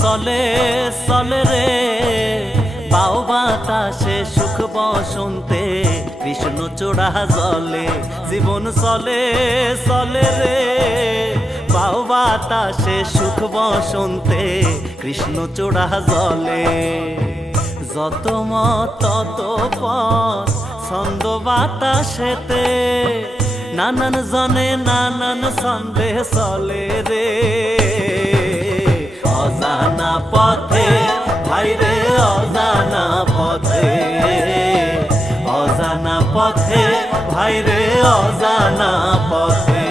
চলে চলে রে বাউ বাতাসে সুখ বসন্তে কৃষ্ণ চূড়া জলে জীবন চলে চলে রে বাউ বাতাসে সুখ বসন্তে কৃষ্ণ চূড়া জলে যত মত তত পথ ছন্দ বাতাসেতে নানান জনে নানান ছন্দে চলে রে অজানা পথে ভাইরে অজানা পথে অজানা পথে ভাইরে অজানা পথে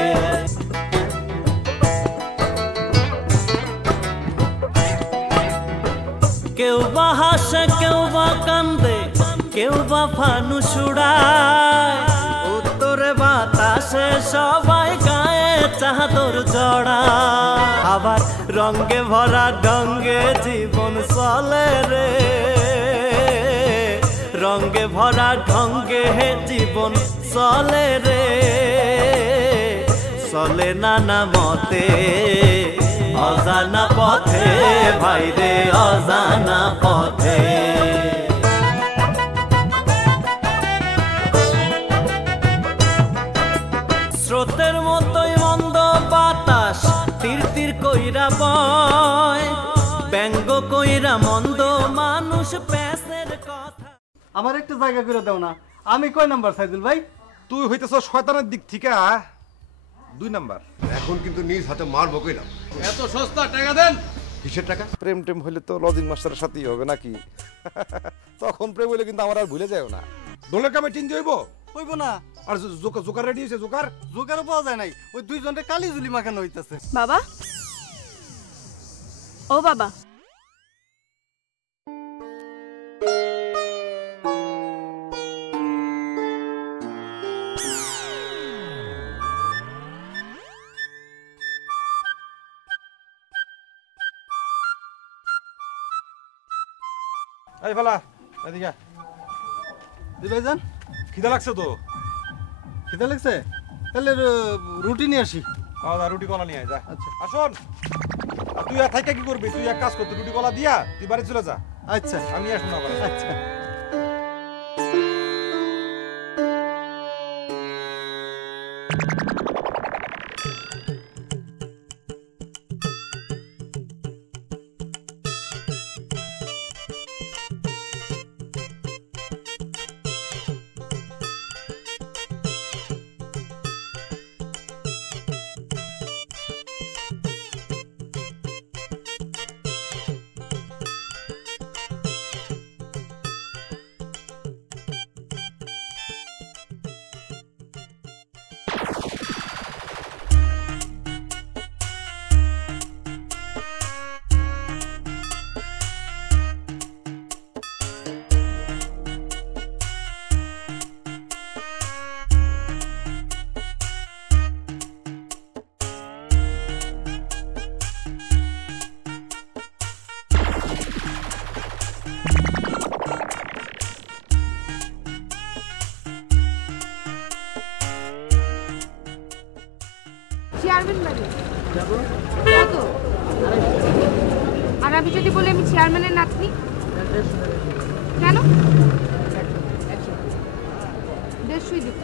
কেউ বা হাসে কেউ বা কান্দে কেউ বা ফানুস উড়ায় উত্তরে বাতাসে সবাই গায়ে চাদর জড়ায় আবার রঙে ভরা ঢঙ্গে জীবন চলে রে রঙে ভরা ঢঙ্গে জীবন চলে রে চলে নানা মতে অজানা পথে ভাইরে অজানা পথে স্রোতের মতোই মন্দ বাতাস তীর তীর কইরা বয় ব্যঙ্গ কইরা মন্দ মানুষ প্যাসের কথা আমার একটা জায়গা করে দাও না আমি কয় নাম্বার সাইদুল ভাই তুই হইতেছ শয়তানের দিক থেকে 2 নাম্বার এখন কিন্তু নিজ হাতে মারবো কইলাম এত সস্তা টাকা দেন কিসের টাকা প্রেম টেম হইলে তো লজিং মাস্টারের সাথেই হবে নাকি তখন প্রেম হইলে কিন্তু আমার আর ভুলে যাও না দোলের কামে টিন হইব হইব না আর জোকার রেডি হইছে জোকার জোকারও পাওয়া যায় নাই ওই দুইজনে কালি জুলি মাখানো হইতাছে বাবা ও বাবা এই ফেলা এদিকে দি ভাইজান খিদা লাগছে তো খিদা লাগছে তাহলে রুটি নিয়ে আসি রুটি কলা নিয়ে আয় যা আচ্ছা আসুন তুই আর থাইকা কি করবি তুই এক কাজ কর রুটি কলা দিয়া তুই বাড়ি চলে যা আচ্ছা আমি আসবো না আবার আচ্ছা চেয়ারম্যান বাড়ি কত আর আমি যদি বলি আমি চেয়ারম্যানের নাতনি কেন 150 দিব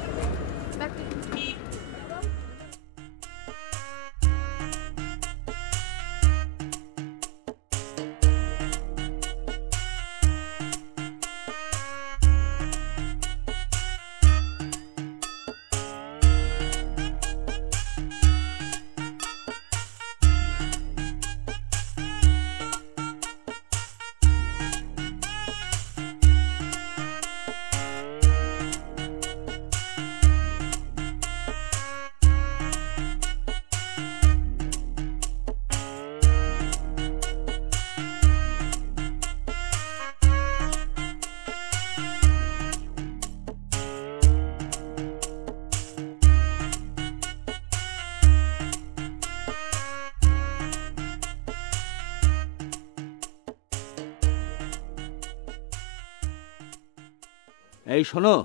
এই শোনো,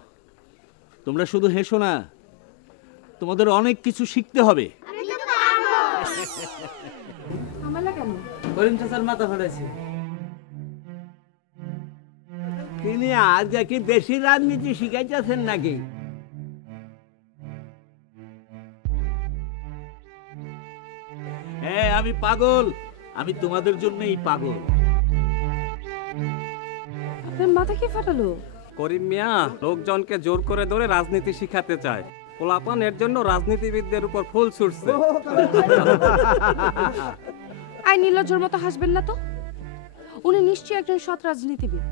তোমরা শুধু হেসো না, তোমাদের অনেক কিছু শিখতে হবে। কেন করিম চাচার মাথা ফাটাইছে। তিনি আজকে কি বেশি রাজনীতি শিখাইতেছেন নাকি? হ্যাঁ আমি পাগল, আমি তোমাদের জন্যই পাগল। আপনার মাথা কে ফাটালো? করিম মিয়া লোকজনকে জোর করে ধরে রাজনীতি শিখাতে চায়। পোলাপান এর জন্য রাজনীতিবিদদের উপর ফুল ছুটছে। আই নির্লজ্জর মতো হাসবেন না তো। উনি নিশ্চয়ই একজন সৎ রাজনীতিবিদ,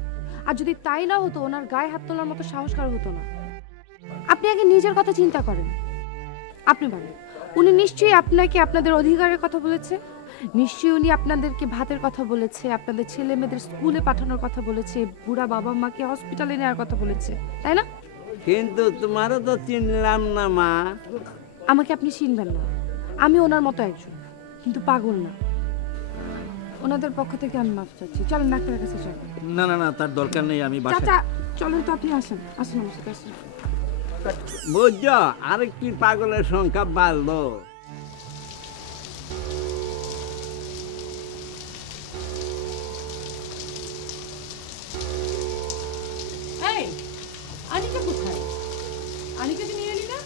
আর যদি তাই না হতো ওনার গায়ে হাত তোলার মতো সাহস কারো হতো না। আপনি আগে নিজের কথা চিন্তা করেন। আপনি বলেন, উনি নিশ্চয়ই আপনাকে আপনাদের অধিকারের কথা বলেছে, নিশ্চয়ই উনি আপনাদেরকে ভাতের কথা বলেছে, আপনাদের ছেলে মেয়েদের স্কুলে পাঠানোর কথা বলেছে, বুড়া বাবা মাকে হসপিটালে নেওয়ার কথা বলেছে, তাই না? কিন্তু তোমারও তো চিনলাম না মা। আমাকে আপনি চিনবেন না, আমি ওনার মতো একজন, কিন্তু পাগল না। ওনাদের পক্ষ থেকে আমি মাফ চাচ্ছি। চলেন ডাক্তারের কাছে যাই। না না না, তার দরকার নেই, আমি বাসায়। চাচা চলেন তো, আপনি আসেন আসেন আমার সাথে আসেন। বুঝছো, আরেকটি পাগলের সংখ্যা বাড়লো। এই আনিকা কোথায়? আনিকাকে নিয়ে এলি না?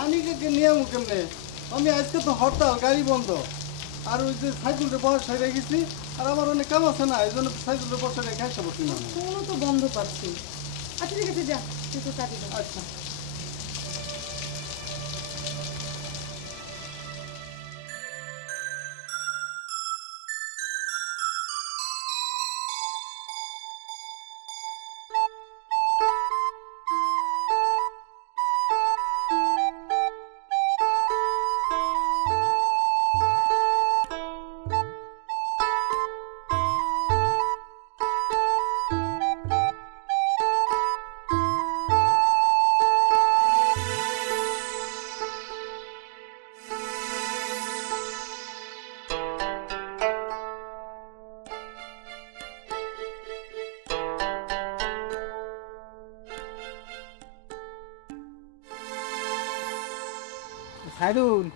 আনিকে নিয়ে কেমনে? আমি আজকে তো হরতাল, গাড়ি বন্ধ, আর ওই যে সাইকেলটা বয়স হয়ে গেছি, আর আমার অনেক কাম আছে না, এই জন্য সাইকেলটা বসে রেখে আসতে পারছি না। কোনো তো বন্ধ পাচ্ছি। আচ্ছা ঠিক আছে, যা তুই তো কাটি দাও। আচ্ছা সাইদুল,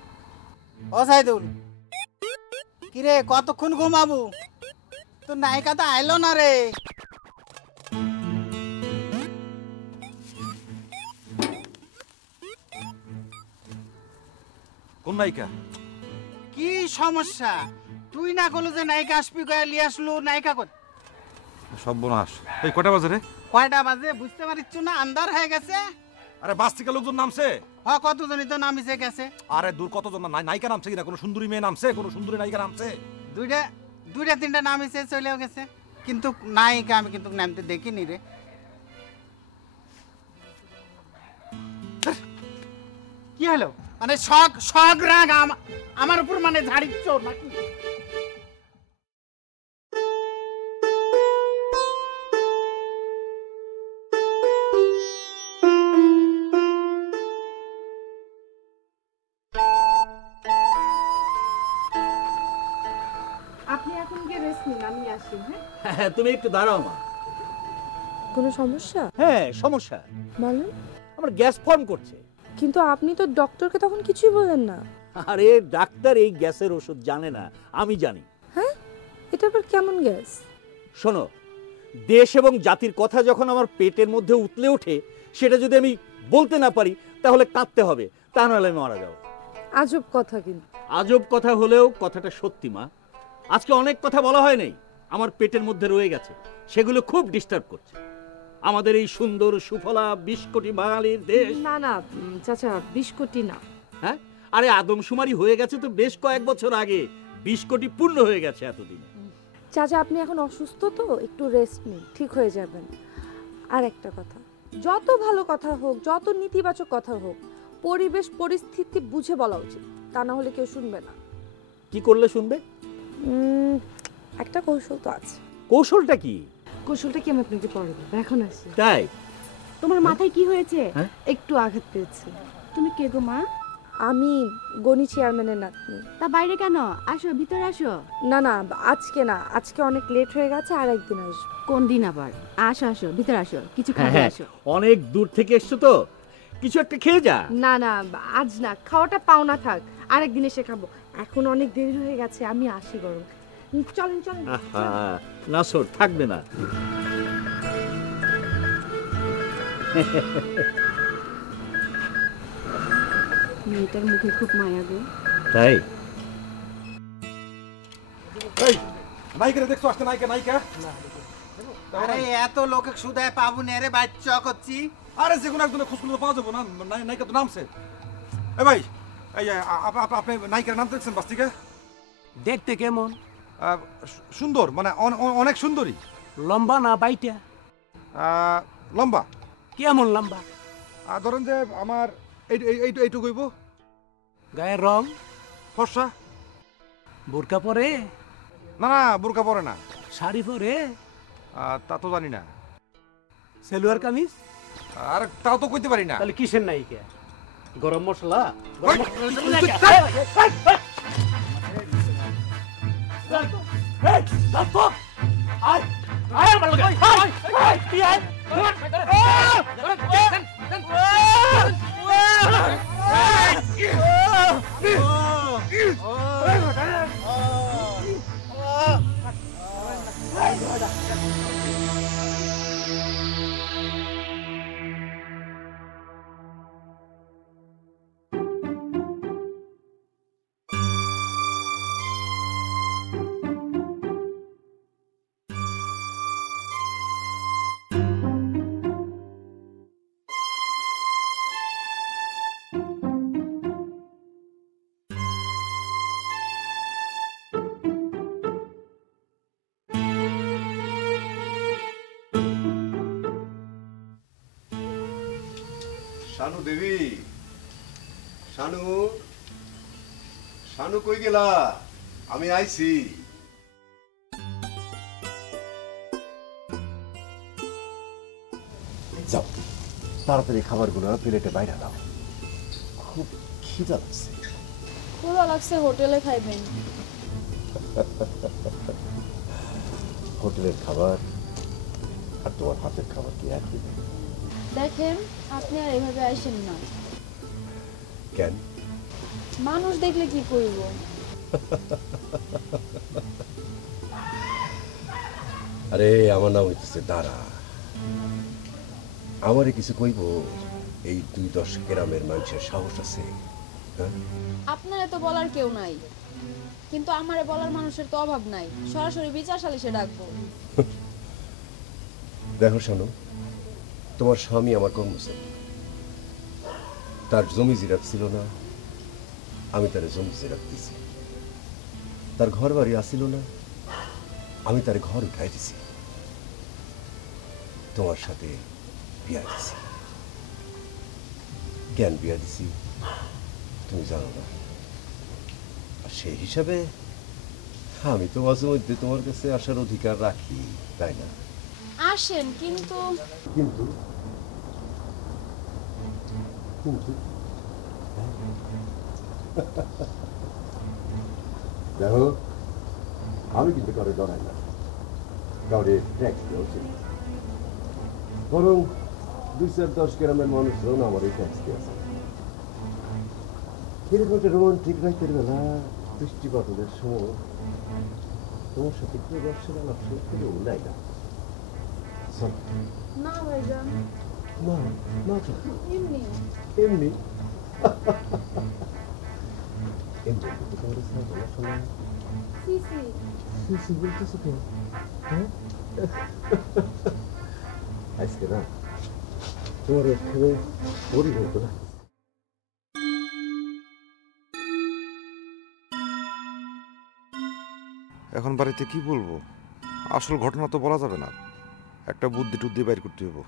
ও সাইদুল, কিরে কতক্ষণ ঘুমাবো? তো নায়িকা তো আইলো না রে। কোন নায়িকা? কি সমস্যা? তুই না করলো যে নায়িকা আসবি, লিয়ে আসলো নায়িকা কত? সর্বনাশ। এই কটা বাজে রে? কয়টা বাজে বুঝতে পারছ না? আন্ধার হয়ে গেছে। আরে বাস থেকে লোকজন নামছে। হ্যাঁ, কতজনই তো নামিছে গেছে। আরে দূর কতজন না, নায়িকা নামছে কিনা? কোনো সুন্দরী মেয়ে নামছে? কোনো সুন্দরী নায়িকা নামছে? দুইটা তিনটা নামিছে, চলেও গেছে, কিন্তু নায়িকা আমি কিন্তু নামতে দেখিনি রে। কি হলো? মানে শখ রাগ আমার উপর মানে ঝাড়িচ্ছ নাকি? আপনি এখন গিয়ে রেস্ট নিন, আমি আসি। হ্যাঁ, হ্যাঁ তুমি একটু দাঁড়াও মা। কোনো সমস্যা? হ্যাঁ সমস্যা, বলেন। আমার গ্যাস ফর্ম করছে। কিন্তু আপনি তো ডক্টরকে তখন কিছুই বললেন না। আরে ডাক্তার এই গ্যাসের ওষুধ জানে না, আমি জানি। হ্যাঁ, এটা আবার কেমন গ্যাস? শোনো, দেশ এবং জাতির কথা যখন আমার পেটের মধ্যে উতলে ওঠে, সেটা যদি আমি বলতে না পারি তাহলে কাঁদতে হবে, তা নাহলে আমি মারা যাবো। আজব কথা। কিন্তু আজব কথা হলেও কথাটা সত্যি মা। আজকে অনেক কথা বলা হয় নাই, আমার পেটের মধ্যে রয়ে গেছে, সেগুলো খুব ডিস্টার্ব করছে আমাদের এই সুন্দর সুফলা 20 কোটি বাঙালির দেশ। না না চাচা, 20 কোটি না। হ্যাঁ, আরে আদমশুমারি হয়ে গেছে তো বেশ কয়েক বছর আগে, 20 কোটি পূর্ণ হয়ে গেছে এতদিন। চাচা আপনি এখন অসুস্থ তো, একটু রেস্ট নিন, ঠিক হয়ে যাবেন। আর একটা কথা, যত ভালো কথা হোক, যত নেতিবাচক কথা হোক, পরিবেশ পরিস্থিতি বুঝে বলা উচিত, তা না হলে কেউ শুনবে না। কি করলে শুনবে? একটা কৌশল তো আছে। কৌশলটা কি? কৌশলটা কি আমি আপনাকে পরে বলবো, এখন আসি। তাই? তোমার মাথায় কি হয়েছে? হ্যাঁ? একটু আঘাত পেয়েছে। তুমি কে গো মা? আমি গনি চেয়ারম্যানের নাতনি। তা বাইরে কেন? আসো, ভিতরে আসো। না না, আজকে না, আজকে অনেক লেট হয়ে গেছে, আর একদিন আসবো। কোন দিন আবার? আসো আসো, ভিতরে আসো, কিছু খাবে আসো। অনেক দূর থেকে এসছো তো, কিছু একটা খেয়ে যা। না না, আজ না, খাওয়াটা পাওনা থাক, আরেকদিন এসে খাবো। এখন অনেক দেরি হয়ে গেছে, আমি আসি বরং। চলেন চলেন নাসর থাকবে না। মেয়েটার মুখে খুব মায়া গো। তাই এই নায়িকা দেখছো আসতে নায়িকা নায়িকা আরে এত লোকে সুদায় পাবো না রে বাচ্চা করছি। আরে যে কোনো একজনের খোঁজ করলে পাওয়া যাবো না নায়িকা তো নামছে। এই ভাই এই আপনি নায়িকার নাম দেখছেন বাস থেকে? দেখতে কেমন? সুন্দর মানে অনেক সুন্দরী। লম্বা না বাইটা? লম্বা। কেমন লম্বা? ধরেন যে আমার এইটুকু হইব। গায়ের রং? ফর্সা। বোরকা পরে? না না বোরকা পরে না। শাড়ি পরে? তা তো জানি না। সেলুয়ার কামিজ? আর তাও তো কইতে পারি না। তাহলে কিসের নায়িকা? গরম মশলা? শানু দেবী, শানু শানু কই গেলা? আমি আইছি। যাও তাড়াতাড়ি খাবারগুলো প্লেটে বাইরে দাও, খুব খিদা লাগছে। ক্ষুধা লাগছে, হোটেলে খাইবেন। হোটেলের খাবার আর তোমার হাতের খাবার কি একই? দেখেন আপনি আর এভাবে আইসেন না। কেন? মানুষ দেখলে কি করব? আরে আমার নাম হইতেছে দাঁড়া, আমারে কিছু কইব এই ২-১০ গ্রামের মানুষের সাহস আছে? আপনারে তো বলার কেউ নাই, কিন্তু আমারে বলার মানুষের তো অভাব নাই। সরাসরি বিচার সালিশে ডাকবো। দেখো শানু, তোমার স্বামী আমার কর্মচারী, তার জমি জিরাত ছিল না, আমি তার জমি জিরাত দিছি। তার ঘর বাড়ি আসিল না, আমি তার ঘর উঠাই দিছি। তোমার সাথে বিয়া দিছি। কেন বিয়া দিছি তুমি জানো না, আর সেই হিসাবে আমি তো মাঝে মধ্যে তোমার কাছে আসার অধিকার রাখি, তাই না? আসেন, কিন্তু কিন্তু কিন্তু দেখো, আমি কিন্তু কাউরে ডরাই না, কাউরে ট্যাক্স দেওয়া উচিত, বরং ২-১০ গ্রামের মানুষজন আমার এই ট্যাক্স দিয়েছে। এরকম একটা রোমান্টিক রাতের বেলা বৃষ্টি বাদলের সময় তোমার সাথে একটু ব্যবসার আলাপ শুরু করে উল্লাই না। না ভাইজান, না না এমনি এমনি এমনি কিন্তু তোমার বলার সময় সিসি সিসি বলতেছো কেন? হ্যাঁ আজকে না তোমার এখানে পরিবর্তন না। এখন বাড়িতে কি বলবো? আসল ঘটনা তো বলা যাবে না, একটা বুদ্ধি টুদ্ধি বাইর করতে হইব।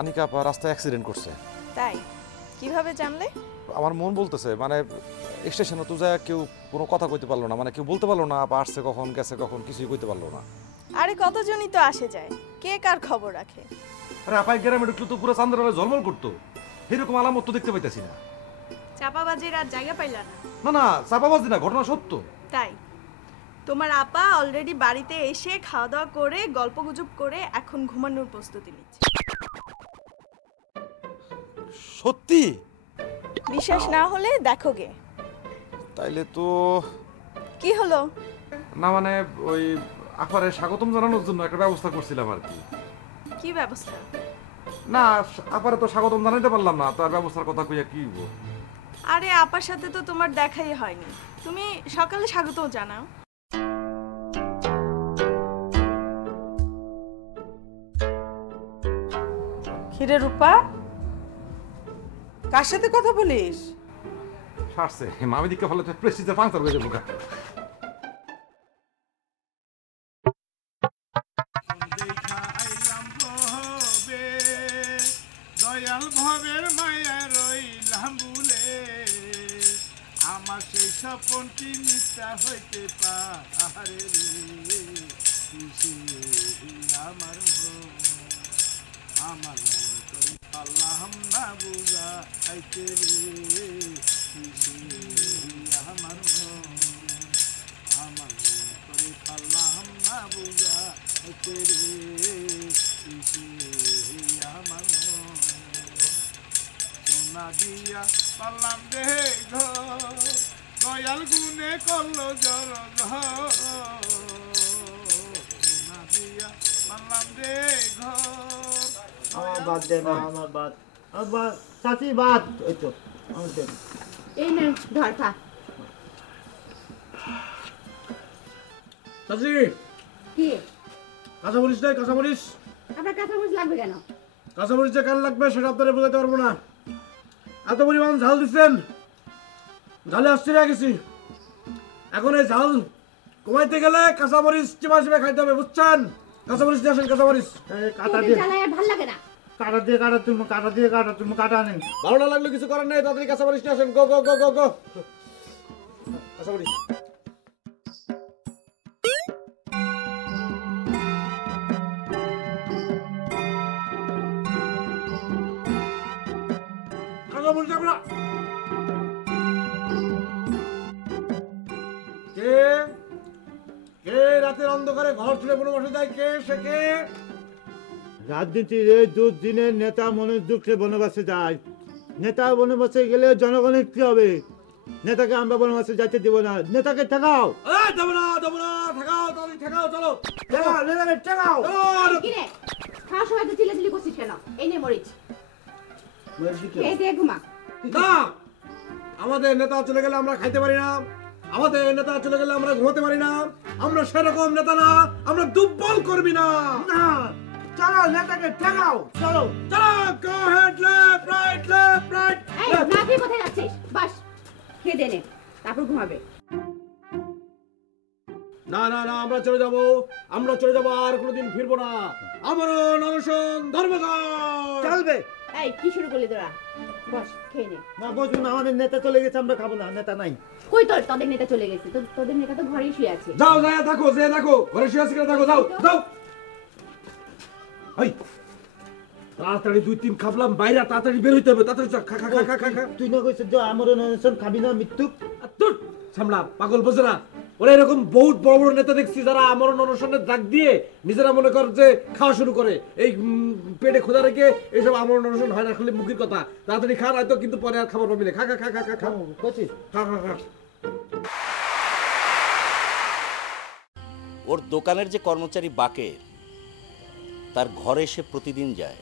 আনিকা আপা রাস্তায় অ্যাক্সিডেন্ট করছে। তাই? কিভাবে জানলে? আমার মন বলতেছে, মানে স্টেশনে তো যায় কেউ কোনো কথা কইতে পারলো না, মানে কেউ বলতে পারলো না আপা আসছে কখন গেছে কখন, কিছুই কইতে পারলো না। আরে কতজনই তো আসে যায়, কে কার খবর রাখে? আরে আপা গ্রামে ঢুকলে তো পুরো চান্দের আলোয় ঝলমল করতো, এরকম আলামত তো দেখতে পাইতেছি না। চাপাবাজির আর জায়গা পাইলা না? না না চাপাবাজি না, ঘটনা সত্য। তাই? তোমার আপা অলরেডি বাড়িতে এসে খাওয়া দাওয়া করে গল্পগুজব করে এখন ঘুমানোর প্রস্তুতি নিচ্ছে। সত্যি? বিশ্বাস না হলে দেখো গে। তাইলে তো কি হলো? না মানে ওই আপারে স্বাগতম জানানোর জন্য একটা ব্যবস্থা করছিলাম আর কি। কি ব্যবস্থা? না আপারে তো স্বাগতম জানাইতে পারলাম না, তার ব্যবস্থার কথা কইয়া কি হইব? আরে আপার সাথে তো তোমার দেখাই হয়নি, তুমি সকালে স্বাগত জানাও। কিরে রূপা, কার সাথে কথা বলিস? ছাড়ছে মামি দিকে ফলে তো প্রেস্টিজের পাংচার হয়ে যাবো। দয়াল ভবের মায়া রইলাম ভুলে, আমার সেই স্বপনটি মিথ্যা হইতে পারে রে, আমার আমার মন করি পারলাম না বুঝা আইতে রে, আমার আমার মন করি পারলাম না বুঝা আইতে রে, আমার সোনা দিয়া পারলাম রে ঘর, দয়াল গুনে করলো জর সোনা দিয়া পারলাম রে ঘর। আমার বাদ দে না, আমার বাদ, আমার চাচি বাদ। এই তো এই নে ধর খা। চাচি কি কাঁচামরিচ নাই? কাঁচামরিচ? আপনার কাঁচামরিচ লাগবে কেন? কাঁচামরিচ যে কার লাগবে সেটা আপনারা বোঝাতে পারবো না। এত পরিমাণ ঝাল দিচ্ছেন, ঝালে আশ্চর্য গেছি। এখন এই ঝাল কমাইতে গেলে কাঁচামরিচ চিবা চিবা খাইতে হবে, বুঝছেন? কাঁচামরিচ দিয়ে আসেন, কাঁচামরিচ। কাটা দিয়ে ভালো লাগে না। কাটা দিয়ে কাটা তুমি, কাটা দিয়ে কাটা তুমি, কাটা নেই। ভালো না লাগলে কিছু করার নেই, তাড়াতাড়ি কাঁচামরিচ নিয়ে আসেন। গো গো গো গো গো কাঁচামরিচ। কাঁচামরিচ দেখো না। কে কে রাতের অন্ধকারে ঘর ছেড়ে বনবাসে যায়? কে সে? কে? রাজনীতির এই দুর্দিনের নেতা মনের দুঃখে বনবাসে যায়। নেতা বনবাসে গেলে জনগণের কি হবে? নেতাকে আমরা বনবাসে যাইতে দিব না। নেতাকে ঠেকাও। দেবো না, দেবো না, ঠেকাও, তাড়াতাড়ি ঠেকাও, চলো ঠেকাও, নেতাকে ঠেকাও। কি রে খাওয়ার সময় তো চিল্লাচিল্লি করছিস কেন? এই নে মরিচ, এই দে ঘুমা। না, আমাদের নেতা চলে গেলে আমরা খাইতে পারি না, আমাদের নেতা চলে গেলে আমরা ঘুমাতে পারি না। আমরা সেরকম নেতা না, আমরা দুর্বল কর্মী না। না, চলো নেতাকে ঠেকাও, চলো চলো। Go head, left right, left right. এই নাকি কোথায় যাচ্ছিস? বাস খেয়ে দে নে, তারপর ঘুমাবে। না না না, আমরা চলে যাব, আমরা চলে যাব, আর কোনোদিন ফিরবো না। আমার অনশন ধর্মঘট চলবে। এই কি শুরু করলি তোরা? বস খেয়ে নে। না বসুন, আমাদের নেতা চলে গেছে, আমরা খাবো না। নেতা নাই। কই তোর? তোদের নেতা চলে গেছে। তোদের নেতা তো ঘরেই শুয়ে আছে। যাও, যায় দেখো, যে দেখো ঘরে শুয়ে আছে কিনা দেখো, যাও যাও। এই তাড়াতাড়ি 2-3 খাবলাম, বাইরে তাড়াতাড়ি বের হইতে হবে, তাড়াতাড়ি খা খা খা খা খা। তুই না কইছিস যে আমার অনশন খাবি না, মৃত্যু। তুই সামলা, পাগল বোঝে না। ওরা এরকম বহুত বড় বড় নেতা দেখছি যারা আমার অনশনের ডাক দিয়ে নিজেরা মনে কর যে খাওয়া শুরু করে। এই পেটে ক্ষুধা রেখে এইসব আমার অনশন হয় না, খালি মুখের কথা। তাড়াতাড়ি খা, হয়তো কিন্তু পরে আর খাবার পাবি না। খা খা খা খা খা খা খা খা খা। ওর দোকানের যে কর্মচারী বাকের, তার ঘরে সে প্রতিদিন যায়,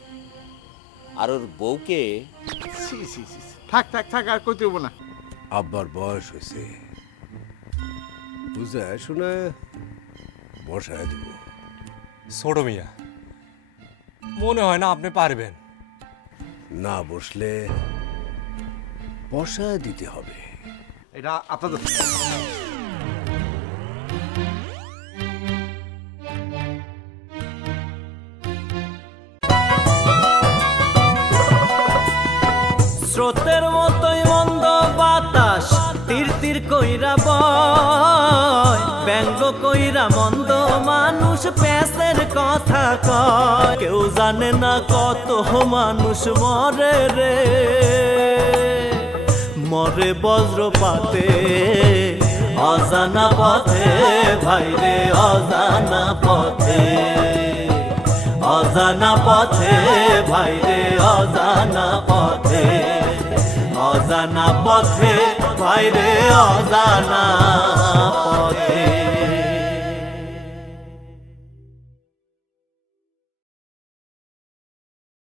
আর ওর বউকে থাক থাক থাক, আর কইতে হবো না। আব্বার বয়স হয়েছে, বুঝে শুনে বসায় দিব। ছোট মিয়া, মনে হয় না আপনি পারবেন। না বসলে বসায় দিতে হবে। এটা আপনাদের স্রোতের মতোই মন্দ বাতাস তীর তীর কইরা বয়, ব্যঙ্গ কইরা মন্দ মানুষ প্যাসের কথা কয়। কেউ জানে না কত মানুষ মরে রে, মরে বজ্রপাতে অজানা পথে ভাইরে অজানা পথে অজানা পথে ভাইরে অজানা পথে অজানা পথে ভাইরে অজানা